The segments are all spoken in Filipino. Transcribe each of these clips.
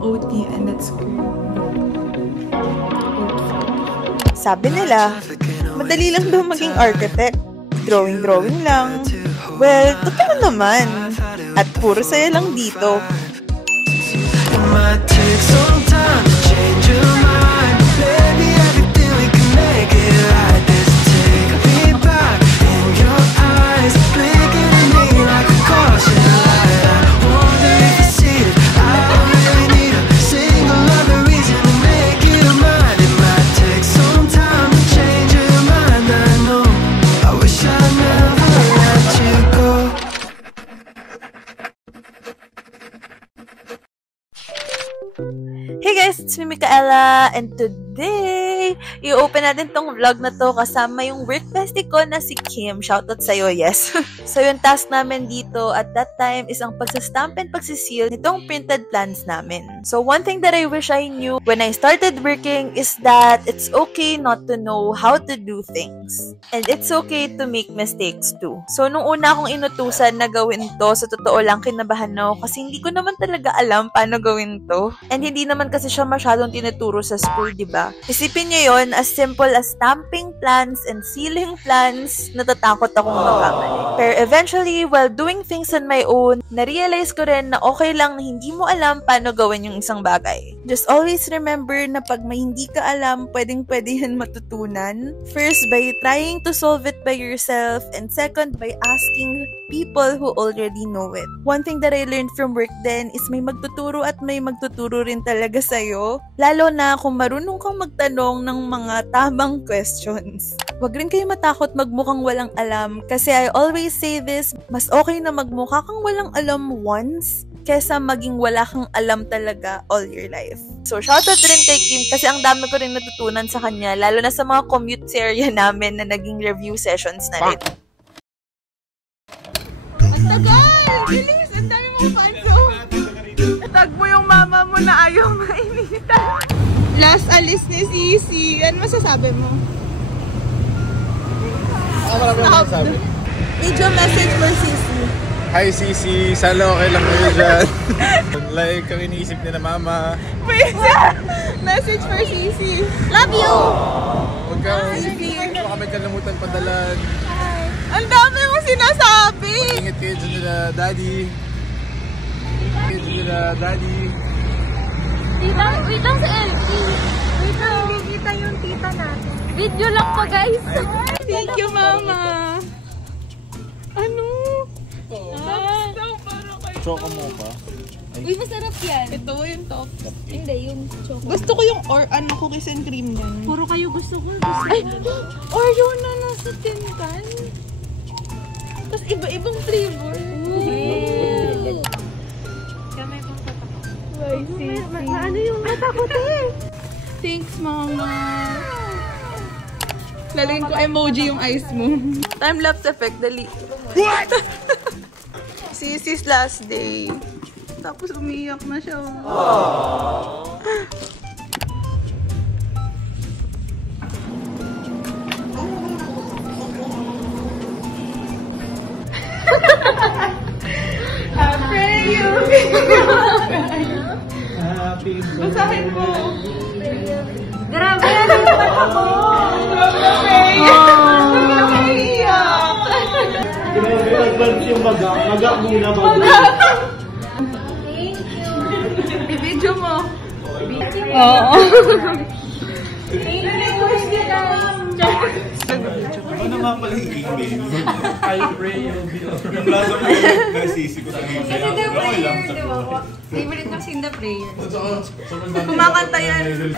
OT and it's great. Sabi nila, madali lang daw maging architect. Drawing lang. Well, totoo naman. At puro saya lang dito. Hey guys, it's me, Micaela, and today, i-open natin tong vlog na to kasama yung work bestie ko na si Kim. Shoutout sa'yo, yes. So, yung task namin dito at that time is ang pagsastamp and pagsiseal nitong printed plans namin. So, one thing that I wish I knew when I started working is that it's okay not to know how to do things. And it's okay to make mistakes too. So, nung una akong inutusan na gawin to, sa totoo lang kinabahan ako kasi hindi ko naman talaga alam paano gawin to. And hindi naman kasi siya masyadong tinuturo sa school, diba? Isipin nyo yon, as simple as stamping plans and sealing plans, natatakot akong magkamali. Pero eventually, while doing things on my own, na-realize ko rin na okay lang na hindi mo alam paano gawin yung isang bagay. Just always remember na pag may hindi ka alam, pwedeng-pwede yan matutunan. First, by trying to solve it by yourself, and second, by asking people who already know it. One thing that I learned from work then is may magtuturo at may magtuturo rin talaga sa'yo. Lalo na kung marunong kang magtanong ng mga tamang questions. Huwag rin kayo matakot magmukhang walang alam kasi I always say this, mas okay na magmukha kang walang alam once kesa maging wala kang alam talaga all your life. So, shoutout rin kay Kim kasi ang dami ko rin natutunan sa kanya, lalo na sa mga commute area namin na naging review sessions na rin. Ang tagal! Bilis! Ang dami mong fans, oh! Tag mo yung mama mo na ayaw mainitan. Last alis ni Sisi. Ano masasabi mo? Ano ba masasabi? Video message for Sisi. Hi Sisi! Sana okay lang kayo dyan. Like kami iniisip ni na mama. Wait! Message for Sisi. Love you! Huwag kami kalimutan padalan. Ang dami mong sinasabi! Ingat kayo dyan nila daddy. Tita, wait lang sa LG. Wait lang, hindi kita yung tita natin. Video lang pa, guys. Thank you, mama. Ano? Choco mo pa? Uy, masarap yan. Ito yung top. Hindi, yung choco. Gusto ko yung cookies and cream yan. Puro kayo gusto ko. Ay! Oreo na nasa tin can. Tapos iba-ibang flavor. Ano yung mata ko, te? Thanks, mama. Lalagyan ko emoji yung eyes mo. Time-lapse effect, dali. What? Sisi's last day. Tapos umiyak na siya. Happy birthday! Basahin mo. Grabe, ano naman ako? Grabe, yung maga muna bago. I-video mo. Oo. Ano nga pala yung email? I pray you'll be the plaza mo yung nasisi ko sa email. Kasi the prayer, di ba? Favorite ko sing the prayer. Kumakanta yan.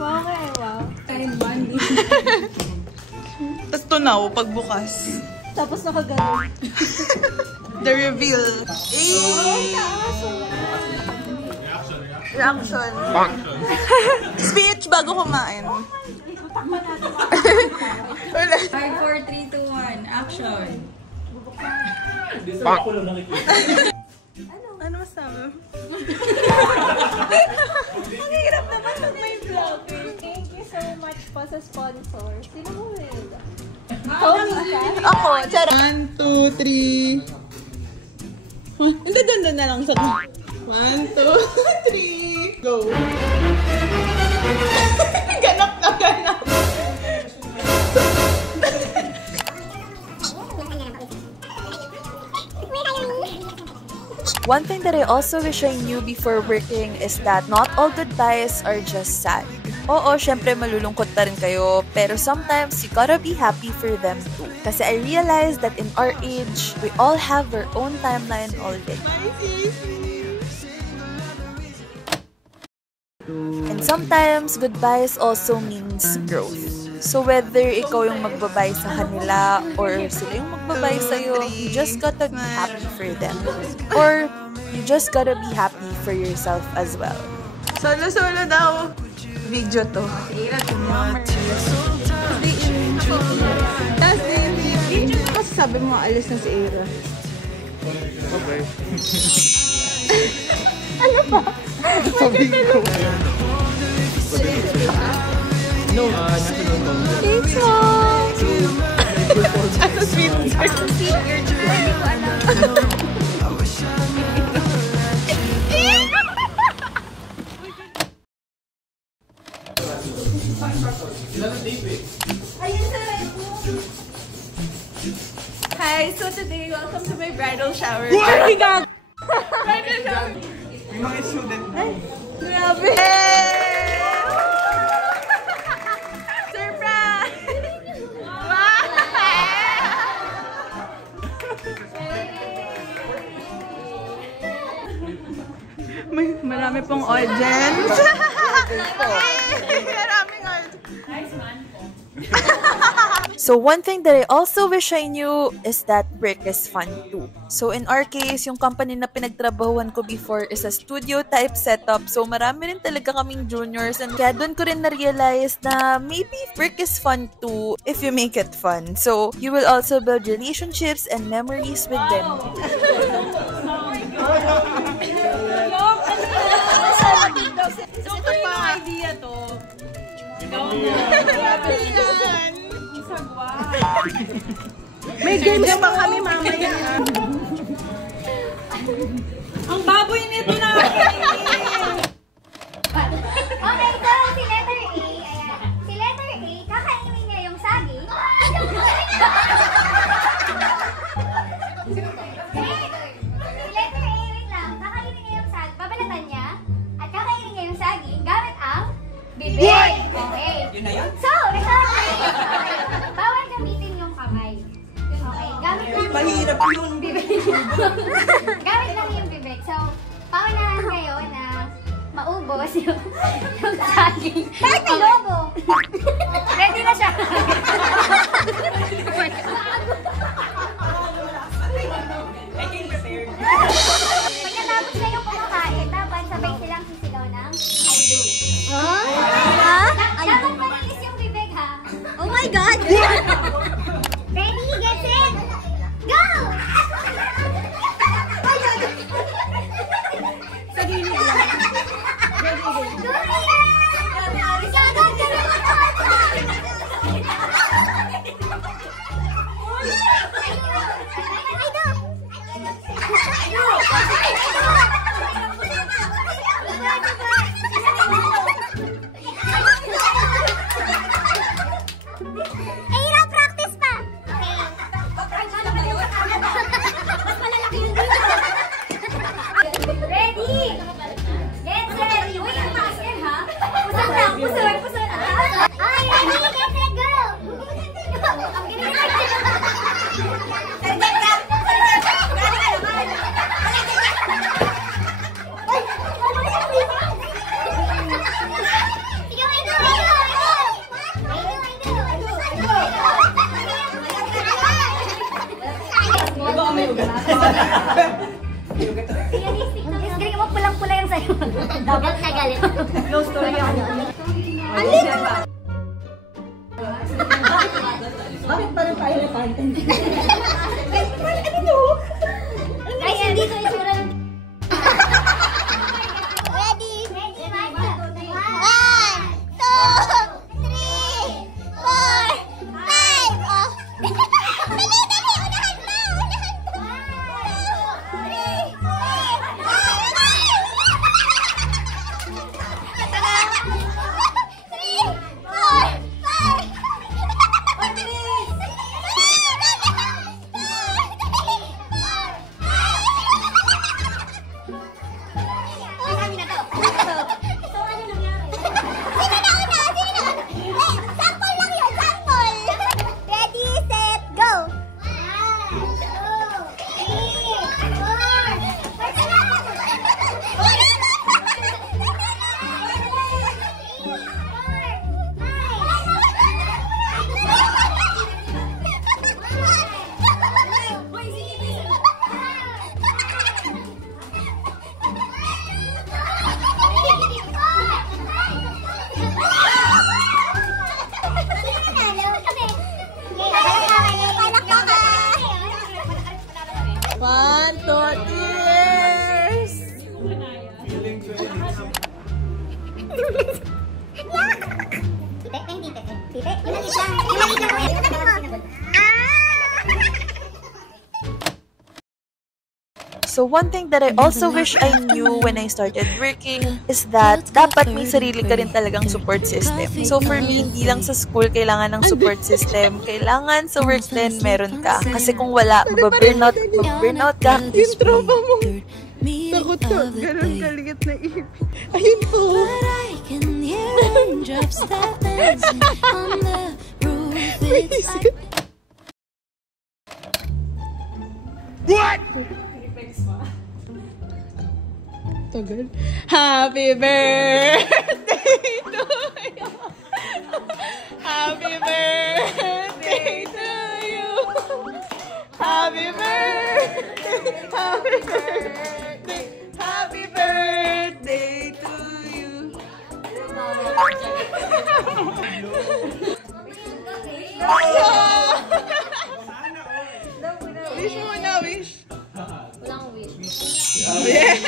Wow. Kind money. Tapos tunaw, pagbukas. Tapos nakagano. The reveal. Reaction. Speech bago kumain. 5, 4, 3, 2, 1. Action. Ano masabi? Ang hirap naman pag may vlog. Thank you so much po sa sponsor. Sino mo rin? Ako, charot. 1, 2, 3. Hindi, doon na lang sa 1, 2, 3, go! Ganap na ganap! One thing that I also wish I knew before working is that not all goodbyes are just sad. Oo, syempre malulungkot na rin kayo, pero sometimes you gotta be happy for them too. Kasi I realized that in our age, we all have our own timeline already. And sometimes, goodbyes also means growth. So whether ikaw yung magbabay sa kanila or sila yung magbabay sa'yo, you just gotta be happy for them. Or you just gotta be happy for yourself as well. Solo-solo daw. Video to. Tapos di kasi sabi mo, alis na si Ira. Okay. Ano pa? Sabi ko. No, national song. Thanks, Mom! As a sweet girl. Hindi ko alam. Hi, so today, welcome to my bridal shower. Bridal shower! May mga student. Grabe! Surprise! Marami pong audience. Maraming audience. Nice man po. So one thing that I also wish I knew is that work is fun too. So in our case, yung company na pinagtrabahuan ko before is a studio type setup. So marami rin talaga kaming juniors and kaya doon ko rin na-realize na maybe work is fun too if you make it fun. So you will also build relationships and memories with them. Ito pa idea to. May games pa kami mamaya. Ang baboy nito na. Okay, so si letter A, ayan. Si letter A, kakainin niya yung saging. Si letter A, wait lang. Kakainin niya yung saging. Babalatan niya. At kakainin niya yung saging gamit ang bibig. Okay. Yun na yun? So, letter A. Bawal gamitin yung kamay. Okay, gamit lang Mahirap yung bibig. Gamit lang yung bibig. So, paunahan kayo na maubos yung saging. Kahit may lobo. Ready na siya. Pagkatapos na yung kumakain, dapat sabay silang sisigaw ng I do. Dapat malinis yung bibig, ha? Oh my God! Ready, get set, go! Sa gilid lang. Practice pa! Ready? Get set! Wait, ang taas yan, ha? Pusan lang, pusan, pusan. Ay, ready? Get set, go! Ang galing na. Sargat ka! Sargat ka! Gano'n ka naman! Sige, wait, go! Iba kami ugat. Realistic na. Yes, galing mo, pulang-pula yung sa'yo. Galit na galit. No story ako. Bakit parang pa-elephant? Ano to? Ay, hindi ko isura ng... Ready? Ready, Marta. 1, 2, 3, 4, 5. Oh. Dali, dali. Unahan mo. Unahan mo. 1, 2, 3, 4, 5. So one thing that I also wish I knew when I started working is that dapat may sarili ka rin talagang support system. So for me, hindi lang sa school kailangan ng support system. Kailangan sa work din meron ka. Kasi kung wala, mag-burnout ka. Yung tropa mo. Takot ka. Ganun kaliit na ipin. Ayun po. What? Tagal. Happy birthday to you. Happy birthday to you. Happy birthday. Happy birthday. Happy birthday to you. Wish mo na, wish. Walang wish. Yeah.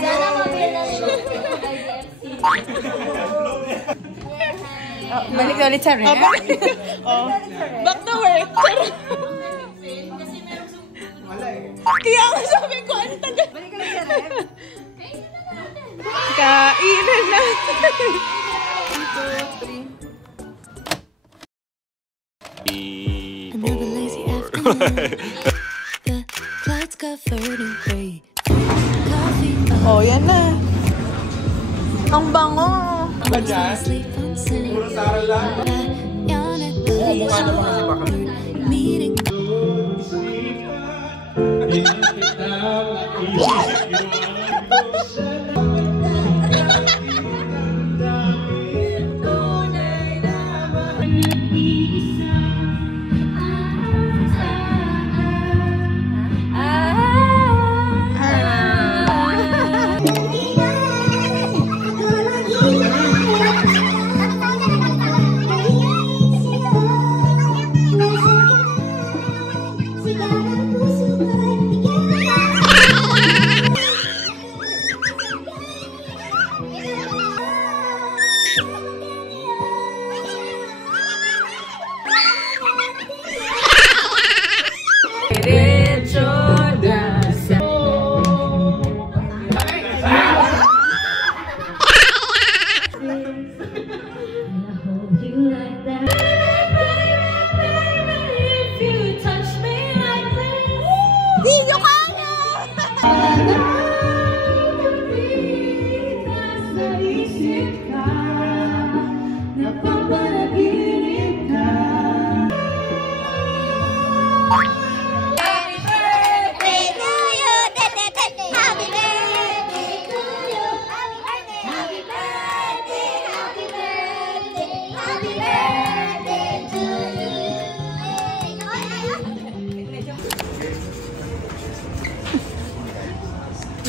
Sana mabila ng IDFC. Balik ka ulit sa rep. Oh. Back to work. Kaya nga sabi ko, ano tagal? Balik ka ulit sa rep. Kainan natin. 1, 2, 3. Another lazy afternoon. The clouds covered in gray. Coffee. Oh, yan na. Ang bango. Sleep on Sunday. Yawn at the least. Meeting.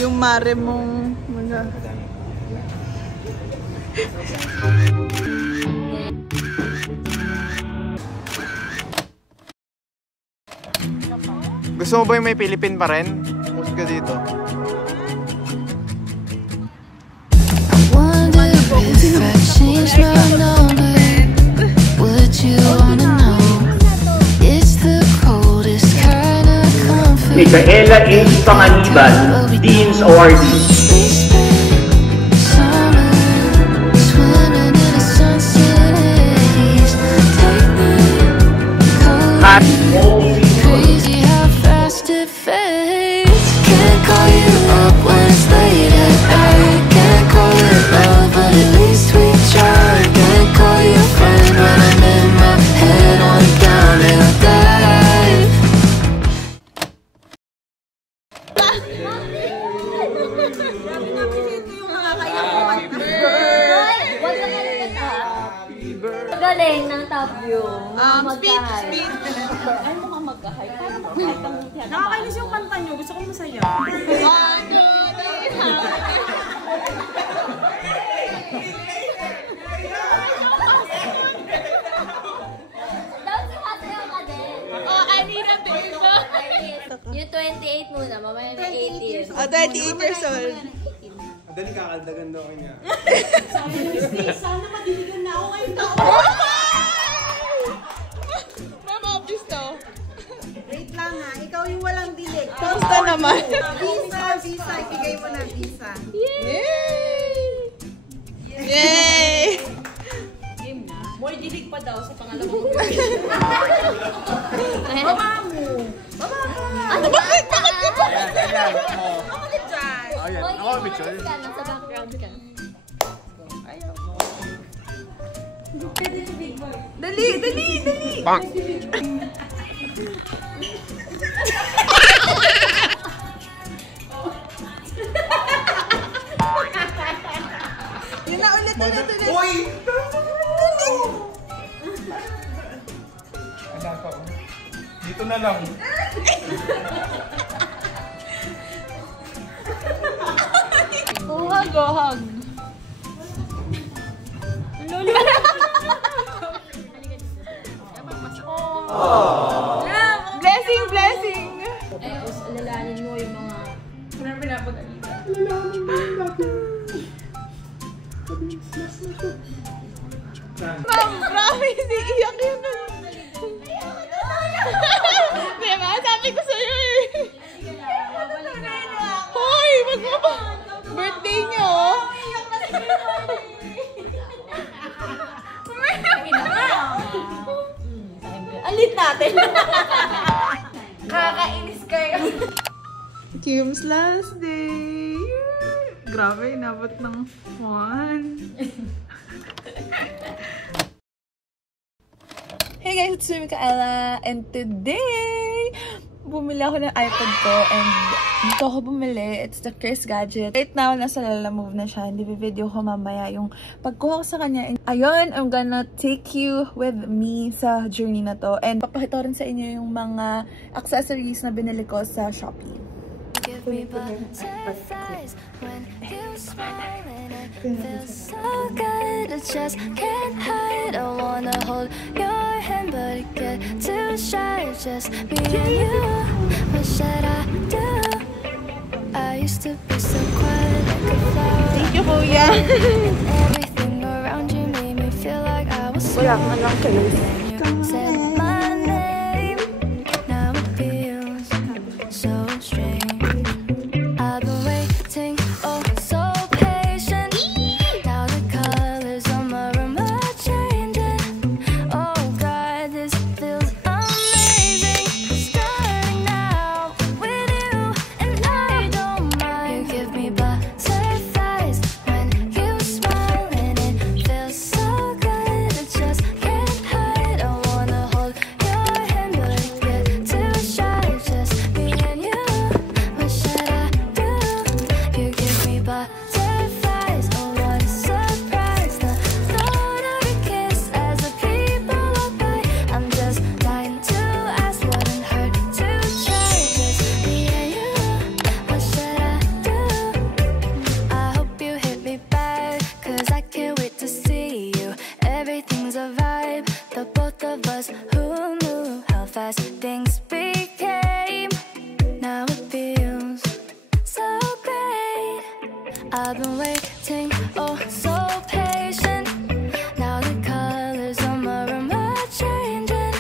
Yung mare mong mga... Gusto mo ba yung may Philippine pa rin? Post ka dito. Wonder if I changed my number. Would you wanna know? It's the coldest kind of comfort. Micaela H. Panganiban, Dean's Awardee. We spent summer swimming in a sunset haze. Take me cold. Crazy how fast it fades. Can't call you up when it's late at night. Can't call it love, but at least we tried. Can't call you a friend when I'm in my head on a downhill dive. Galing ng top view. Speed, speed. Ay, mukhang magkahay. Parang kahit ang nakakainis yung kanta nyo. Gusto ko masaya. 1, 2, 3. Dapat sumasayaw ka din. Oh, I need a big Yung 20 28 muna, mamaya na 18. Oh, 28 years old. Dali kakaldagan daw niya. Sana madiligan na ako ngayong taon. Ma'am, obvious to. Wait lang ha, ikaw yung walang dilig. Kamusta naman? Visa, ibigay mo na visa. Yay! Yay! Game na. More dilig pa daw sa pangalawang Ano? Bakit? Bakit ka pa? Ayan. Ayan, ako picture. Nasa background ka. Dali, dali, dali! Bang! Yun na, ulit. Uy! Dito na lang. Hug, oh, hug. Blessing, blessing! Tapos alalanin mo yung mga... Kung pinapag-alitan. Ma'am, promise, iiyak yun. Diba? Sabi ko sa'yo eh. Hoy, wag mo ba? Birthday niyo, oh. Alit natin! Kakainis kayo. Kim's last day. Grabe, inabot ng 1. Hey guys, it's me, Micaela, and today, bumili ako ng iPad ko, and dito ako bumili. It's the Chris Gadget. Right now, nasa Lalamove na siya. Hindi video ko mamaya yung pagkuha ko sa kanya. And ayun, I'm gonna take you with me sa journey na to. And papakita ko rin sa inyo yung mga accessories na binili ko sa Shopee. Give me butterflies when you smile and it feels so good. I just can't hide. I wanna hold your hand, but I get too shy. Just me and you. What should I do? I used to be so quiet like a flower. Thank you, Kuya. Everything around you made me feel like I was Wala ka lang kayo. you said my name. Now it feels so strange. I've been waiting, oh so patient. Now the colors on my room are changing. Oh God, this feels amazing. Starting now with you, and I don't mind. You give me butterflies when you smile, and it feels so good. I just can't hide. I wanna hold your hand, but I get too shy. Just me and you. What should I do? You give me butterflies. Oh, what a surprise. The thought of your kiss as the people walk by. I'm just dying to ask, wouldn't hurt to try. Just me and you. What should I do? I hope you hit me back, 'cause I can't wait to see you. Everything's a vibe, the both of us. Who knew how fast things became? Now it feels so great. I've been waiting, oh so patient. Now the colors on my room are changing.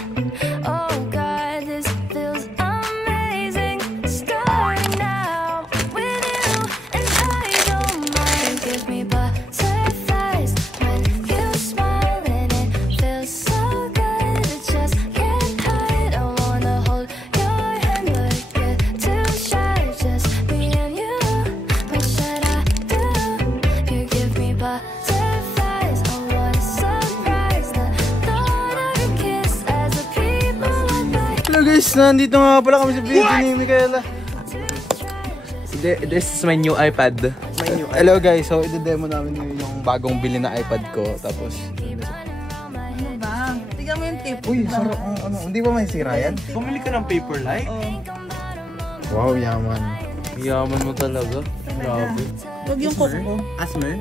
Oh God, this feels amazing. Starting now with you, and I don't mind. You give me butterflies when you smile, and it feels so good. I just can't hide. I wanna hold your hand, but I get too shy. Just me and you. What should I do? You give me butterflies. Oh, what a surprise. The thought of your kiss as the people walk by. Hello guys, nandito nga pala kami sa video ni Micaela. This is my new iPad. Hello guys, so ide-demo namin yung bagong bili na iPad ko. Tapos, Ano ba? Tignan mo yung tip. uy, sarap. Ano, hindi ba may sira yan? Bumili ka ng Paperlike? Wow, yaman. Yaman mo talaga. Grabe. Huwag yung cook ko. Asmer?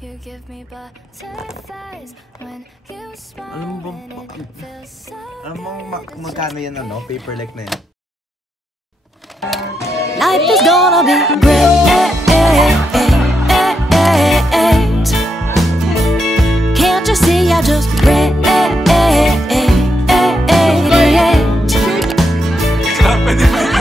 You give me butterflies when you smile. Alam mo bang, and it feels so alam mo magkano yan ano? Paperlike na yan? Life is gonna be great. Can't you see I just radiate?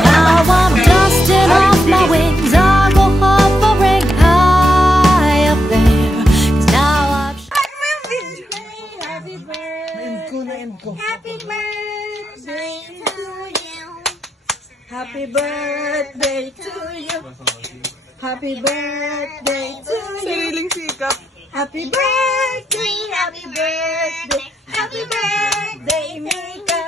Now I'm dusting off my wings. I go hovering high up there. 'Cause now I'm Happy birthday to you. Happy birthday to you. Happy birthday to you. Sariling sikap. Happy birthday, happy birthday, happy birthday, Mika.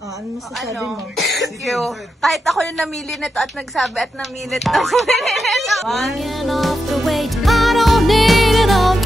Ano masasabi mo? Thank you. Kahit ako yung namili nito at nagsabi at naminit na bumili nito. Hanging off the weight. I don't need it all.